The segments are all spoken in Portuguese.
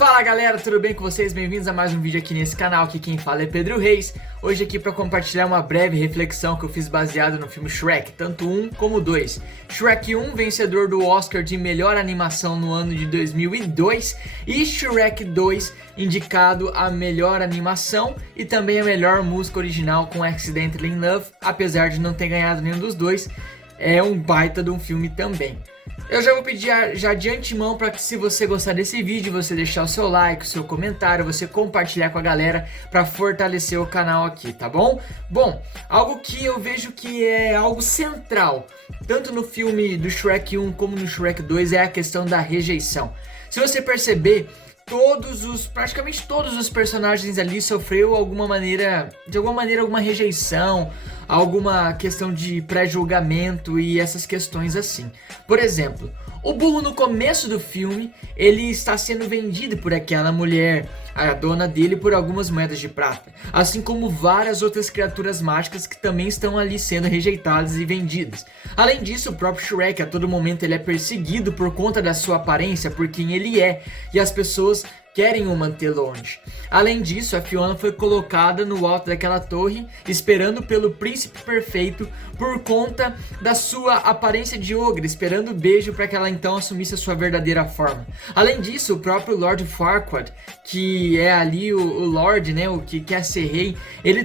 Fala galera, tudo bem com vocês? Bem-vindos a mais um vídeo aqui nesse canal. Aqui quem fala é Pedro Reis. Hoje aqui para compartilhar uma breve reflexão que eu fiz baseado no filme Shrek, tanto 1 como 2. Shrek 1, vencedor do Oscar de melhor animação no ano de 2002, e Shrek 2, indicado a melhor animação e também a melhor música original com Accidentally in Love, apesar de não ter ganhado nenhum dos dois. É um baita de um filme também. Eu já vou pedir já de antemão para que, se você gostar desse vídeo, você deixar o seu like, o seu comentário, você compartilhar com a galera para fortalecer o canal aqui, tá bom? Bom, algo que eu vejo que é algo central, tanto no filme do Shrek 1 como no Shrek 2, é a questão da rejeição. Se você perceber, praticamente todos os personagens ali sofreu de alguma maneira alguma rejeição, alguma questão de pré-julgamento e essas questões assim. Por exemplo, o burro no começo do filme, ele está sendo vendido por aquela mulher, a dona dele, por algumas moedas de prata, assim como várias outras criaturas mágicas que também estão ali sendo rejeitadas e vendidas. Além disso, o próprio Shrek, a todo momento, ele é perseguido por conta da sua aparência, por quem ele é, e as pessoas querem o manter longe. Além disso, a Fiona foi colocada no alto daquela torre, esperando pelo príncipe perfeito, por conta da sua aparência de ogre, esperando o beijo para que ela então assumisse a sua verdadeira forma. Além disso, o próprio Lord Farquaad, que é ali o Lord, né, o que quer ser rei, ele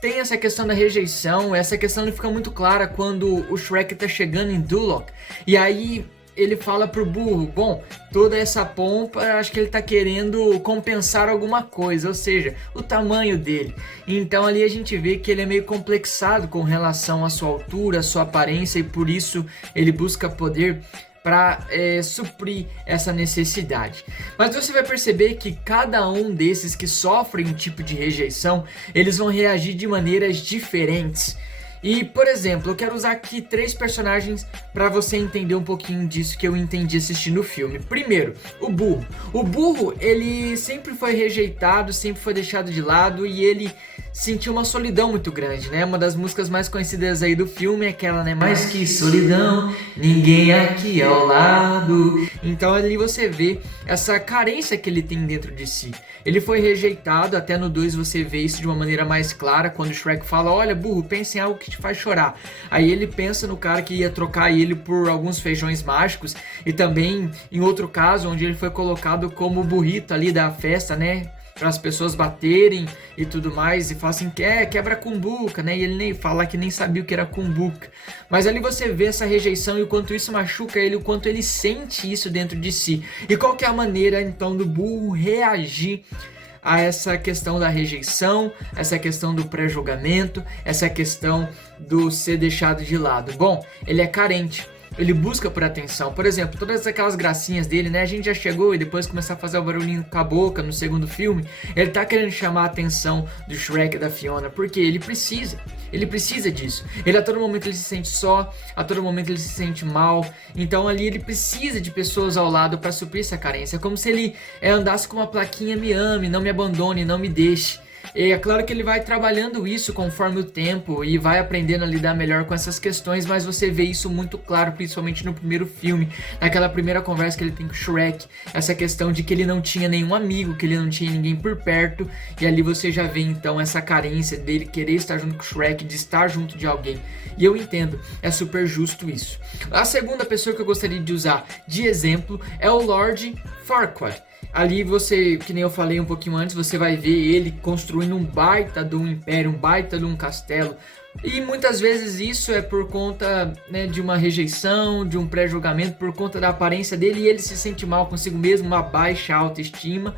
tem essa questão da rejeição. Essa questão fica muito clara quando o Shrek tá chegando em Duloc, e aí ele fala pro burro, bom, toda essa pompa, acho que ele tá querendo compensar alguma coisa, ou seja, o tamanho dele. Então ali a gente vê que ele é meio complexado com relação à sua altura, à sua aparência, e por isso ele busca poder para suprir essa necessidade. Mas você vai perceber que cada um desses que sofrem um tipo de rejeição, eles vão reagir de maneiras diferentes. E, por exemplo, eu quero usar aqui 3 personagens para você entender um pouquinho disso que eu entendi assistindo o filme. Primeiro, o burro. O burro, ele sempre foi rejeitado, sempre foi deixado de lado, e ele sentiu uma solidão muito grande, né? Uma das músicas mais conhecidas aí do filme é aquela, né? Mais que solidão, ninguém aqui ao lado. Então ali você vê essa carência que ele tem dentro de si. Ele foi rejeitado, até no 2 você vê isso de uma maneira mais clara, quando o Shrek fala, olha burro, pensa em algo que te faz chorar. Aí ele pensa no cara que ia trocar ele por alguns feijões mágicos, e também em outro caso, onde ele foi colocado como o burrito ali da festa, né? Para as pessoas baterem e tudo mais, e falam assim, quebra cumbuca, né? E ele nem fala que nem sabia o que era cumbuca. Mas ali você vê essa rejeição e o quanto isso machuca ele, o quanto ele sente isso dentro de si. E qual que é a maneira então do burro reagir a essa questão da rejeição, essa questão do pré-julgamento, essa questão do ser deixado de lado? Bom, ele é carente. Ele busca por atenção. Por exemplo, todas aquelas gracinhas dele, né? A gente já chegou e depois começar a fazer o barulhinho com a boca no segundo filme. Ele tá querendo chamar a atenção do Shrek e da Fiona, porque ele precisa. Ele precisa disso. Ele a todo momento ele se sente só, a todo momento ele se sente mal. Então ali ele precisa de pessoas ao lado para suprir essa carência. É como se ele andasse com uma plaquinha: me ame, não me abandone, não me deixe. E é claro que ele vai trabalhando isso conforme o tempo e vai aprendendo a lidar melhor com essas questões, mas você vê isso muito claro, principalmente no primeiro filme, naquela primeira conversa que ele tem com o Shrek, essa questão de que ele não tinha nenhum amigo, que ele não tinha ninguém por perto, e ali você já vê então essa carência dele querer estar junto com o Shrek, de estar junto de alguém. E eu entendo, é super justo isso. A segunda pessoa que eu gostaria de usar de exemplo é o Lord Farquaad. Ali você, que nem eu falei um pouquinho antes, você vai ver ele construindo um baita de um império, um baita de um castelo. E muitas vezes isso é por conta, né, de uma rejeição, de um pré-julgamento, por conta da aparência dele, e ele se sente mal consigo mesmo, uma baixa autoestima.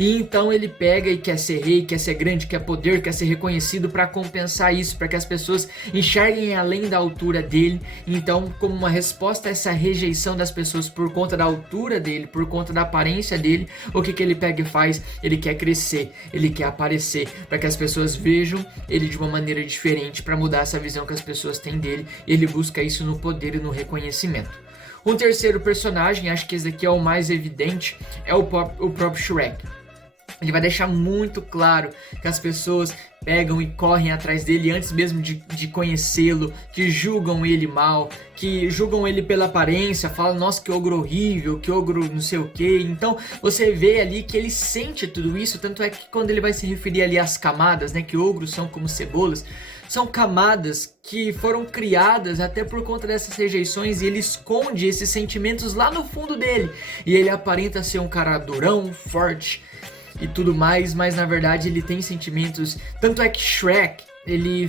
E então ele pega e quer ser rei, quer ser grande, quer poder, quer ser reconhecido para compensar isso, para que as pessoas enxerguem além da altura dele. Então, como uma resposta a essa rejeição das pessoas por conta da altura dele, por conta da aparência dele, o que ele pega e faz? Ele quer crescer, ele quer aparecer, para que as pessoas vejam ele de uma maneira diferente, para mudar essa visão que as pessoas têm dele. Ele busca isso no poder e no reconhecimento. Um terceiro personagem, acho que esse aqui é o mais evidente, é o próprio Shrek. Ele vai deixar muito claro que as pessoas pegam e correm atrás dele antes mesmo de conhecê-lo, que julgam ele mal, que julgam ele pela aparência, falam, nossa, que ogro horrível, que ogro não sei o que. Então você vê ali que ele sente tudo isso, tanto é que quando ele vai se referir ali às camadas, né, que ogros são como cebolas, são camadas que foram criadas até por conta dessas rejeições, e ele esconde esses sentimentos lá no fundo dele, e ele aparenta ser um cara durão, forte e tudo mais, mas na verdade ele tem sentimentos. Tanto é que Shrek, ele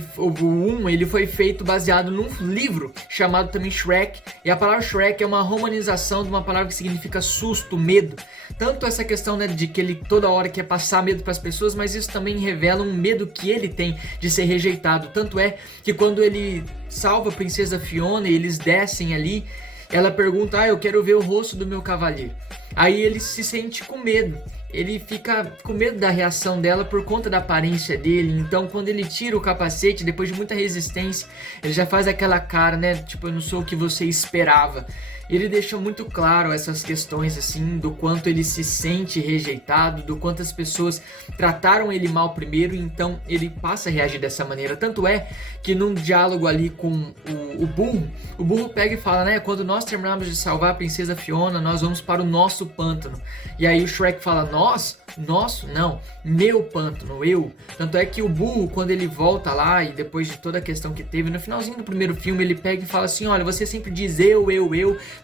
foi feito baseado num livro chamado também Shrek, e a palavra Shrek é uma romanização de uma palavra que significa susto, medo. Tanto essa questão, né, de que ele toda hora quer passar medo para as pessoas, mas isso também revela um medo que ele tem de ser rejeitado. Tanto é que quando ele salva a princesa Fiona e eles descem ali, ela pergunta, eu quero ver o rosto do meu cavaleiro. Aí ele se sente com medo. Ele fica com medo da reação dela por conta da aparência dele. Então quando ele tira o capacete, depois de muita resistência, ele já faz aquela cara, né? Tipo, eu não sou o que você esperava. Ele deixa muito claro essas questões, assim, do quanto ele se sente rejeitado, do quanto as pessoas trataram ele mal primeiro, então ele passa a reagir dessa maneira. Tanto é que num diálogo ali com o burro pega e fala, né, quando nós terminarmos de salvar a princesa Fiona, nós vamos para o nosso pântano. E aí o Shrek fala, nós? Nosso? Não, meu pântano, eu. Tanto é que o burro, quando ele volta lá, e depois de toda a questão que teve, no finalzinho do primeiro filme, ele pega e fala assim, olha, você sempre diz eu,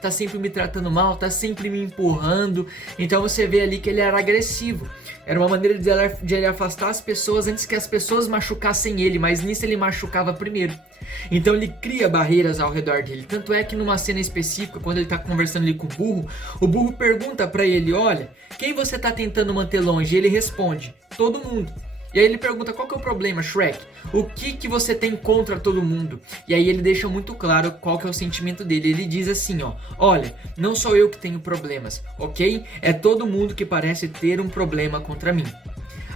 tá sempre me tratando mal, tá sempre me empurrando. Então você vê ali que ele era agressivo. Era uma maneira de ele afastar as pessoas antes que as pessoas machucassem ele, mas nisso ele machucava primeiro. Então ele cria barreiras ao redor dele. Tanto é que numa cena específica, quando ele tá conversando ali com o burro pergunta pra ele, olha, quem você tá tentando manter longe? E ele responde, todo mundo. E aí ele pergunta, qual que é o problema, Shrek? O que você tem contra todo mundo? E aí ele deixa muito claro qual que é o sentimento dele. Ele diz assim, ó, olha, não sou eu que tenho problemas, ok? É todo mundo que parece ter um problema contra mim.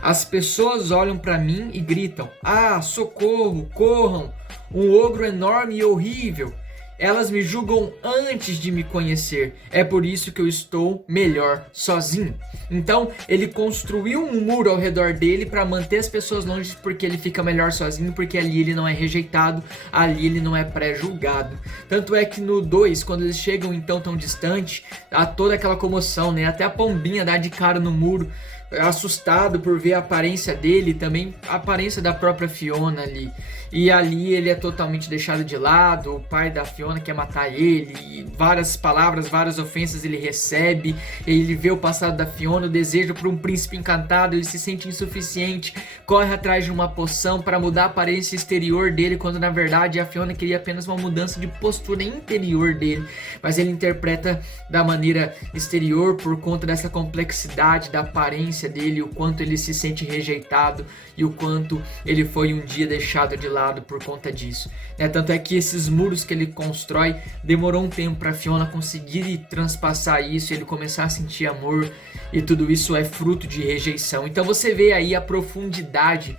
As pessoas olham pra mim e gritam, ah, socorro, corram, um ogro enorme e horrível. Elas me julgam antes de me conhecer. É por isso que eu estou melhor sozinho. Então, ele construiu um muro ao redor dele para manter as pessoas longe, porque ele fica melhor sozinho, porque ali ele não é rejeitado, ali ele não é pré-julgado. Tanto é que no 2, quando eles chegam então tão distante, há toda aquela comoção, né? Até a pombinha dá de cara no muro, assustado por ver a aparência dele, também a aparência da própria Fiona ali. E ali ele é totalmente deixado de lado, o pai da Fiona quer matar ele, e várias palavras, várias ofensas ele recebe, ele vê o passado da Fiona, o desejo por um príncipe encantado, ele se sente insuficiente, corre atrás de uma poção para mudar a aparência exterior dele, quando na verdade a Fiona queria apenas uma mudança de postura interior dele, mas ele interpreta da maneira exterior por conta dessa complexidade da aparência dele, o quanto ele se sente rejeitado e o quanto ele foi um dia deixado de lado por conta disso, né? Tanto é que esses muros que ele constrói demorou um tempo para Fiona conseguir transpassar isso, ele começar a sentir amor, e tudo isso é fruto de rejeição. Então você vê aí a profundidade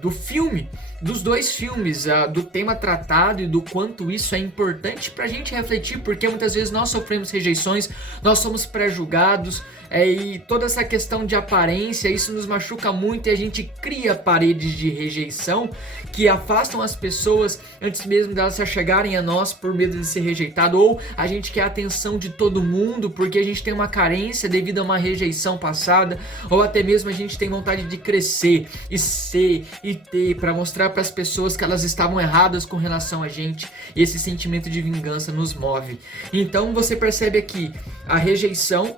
do filme, dos dois filmes, do tema tratado e do quanto isso é importante pra gente refletir, porque muitas vezes nós sofremos rejeições, nós somos pré-julgados, e toda essa questão de aparência, isso nos machuca muito, e a gente cria paredes de rejeição que afastam as pessoas antes mesmo delas se chegarem a nós por medo de ser rejeitado, ou a gente quer a atenção de todo mundo porque a gente tem uma carência devido a uma rejeição passada, ou até mesmo a gente tem vontade de crescer e ser e ter para mostrar para as pessoas que elas estavam erradas com relação a gente, e esse sentimento de vingança nos move. Então você percebe aqui a rejeição,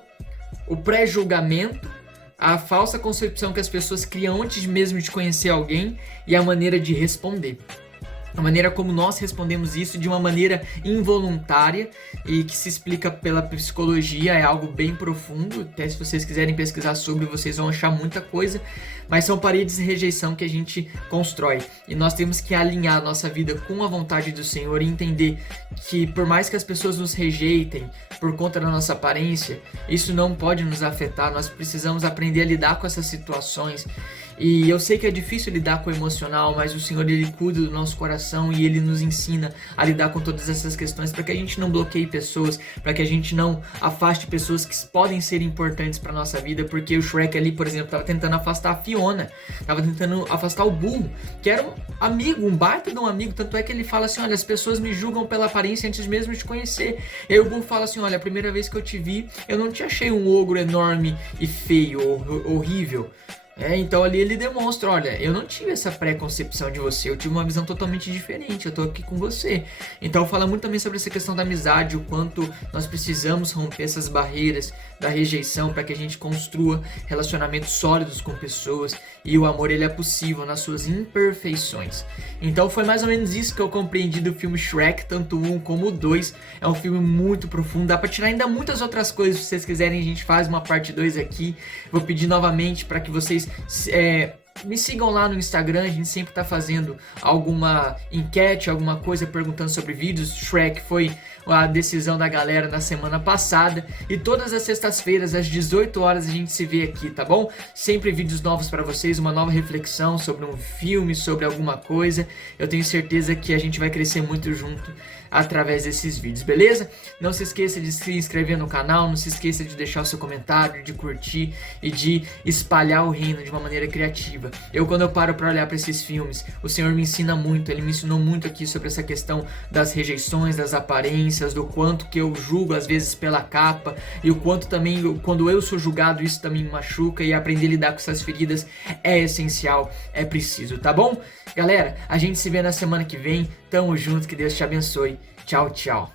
o pré-julgamento, a falsa concepção que as pessoas criam antes mesmo de conhecer alguém, e a maneira de responder. A maneira como nós respondemos isso de uma maneira involuntária e que se explica pela psicologia, é algo bem profundo. Até se vocês quiserem pesquisar sobre, vocês vão achar muita coisa, mas são paredes de rejeição que a gente constrói, e nós temos que alinhar a nossa vida com a vontade do Senhor e entender que por mais que as pessoas nos rejeitem por conta da nossa aparência, isso não pode nos afetar. Nós precisamos aprender a lidar com essas situações E eu sei que é difícil lidar com o emocional, mas o Senhor, ele cuida do nosso coração e ele nos ensina a lidar com todas essas questões para que a gente não bloqueie pessoas, para que a gente não afaste pessoas que podem ser importantes para nossa vida, porque o Shrek ali, por exemplo, estava tentando afastar a Fiona, estava tentando afastar o burro, que era um amigo, um baita de um amigo, tanto é que ele fala assim, olha, as pessoas me julgam pela aparência antes mesmo de te conhecer. E aí o burro fala assim, olha, a primeira vez que eu te vi, eu não te achei um ogro enorme e feio, horrível. Então ali ele demonstra, olha, eu não tive essa pré-concepção de você, eu tive uma visão totalmente diferente, eu tô aqui com você. Então fala muito também sobre essa questão da amizade, o quanto nós precisamos romper essas barreiras da rejeição para que a gente construa relacionamentos sólidos com pessoas, e o amor, ele é possível nas suas imperfeições. Então foi mais ou menos isso que eu compreendi do filme Shrek, tanto o 1 como o 2. É um filme muito profundo, dá pra tirar ainda muitas outras coisas. Se vocês quiserem, a gente faz uma parte 2 aqui. Vou pedir novamente para que vocês me sigam lá no Instagram, a gente sempre tá fazendo alguma enquete, alguma coisa perguntando sobre vídeos. Shrek foi a decisão da galera na semana passada, e todas as sextas-feiras às 18 horas a gente se vê aqui, tá bom? Sempre vídeos novos para vocês, uma nova reflexão sobre um filme, sobre alguma coisa. Eu tenho certeza que a gente vai crescer muito junto através desses vídeos, beleza? Não se esqueça de se inscrever no canal, não se esqueça de deixar o seu comentário, de curtir e de espalhar o reino de uma maneira criativa. Quando eu paro para olhar para esses filmes, o Senhor me ensina muito, Ele me ensinou muito aqui sobre essa questão das rejeições, das aparências, do quanto que eu julgo às vezes pela capa, e o quanto também, quando eu sou julgado, isso também me machuca, e aprender a lidar com essas feridas é essencial, é preciso, tá bom? Galera, a gente se vê na semana que vem, tamo junto, que Deus te abençoe. Tchau, tchau.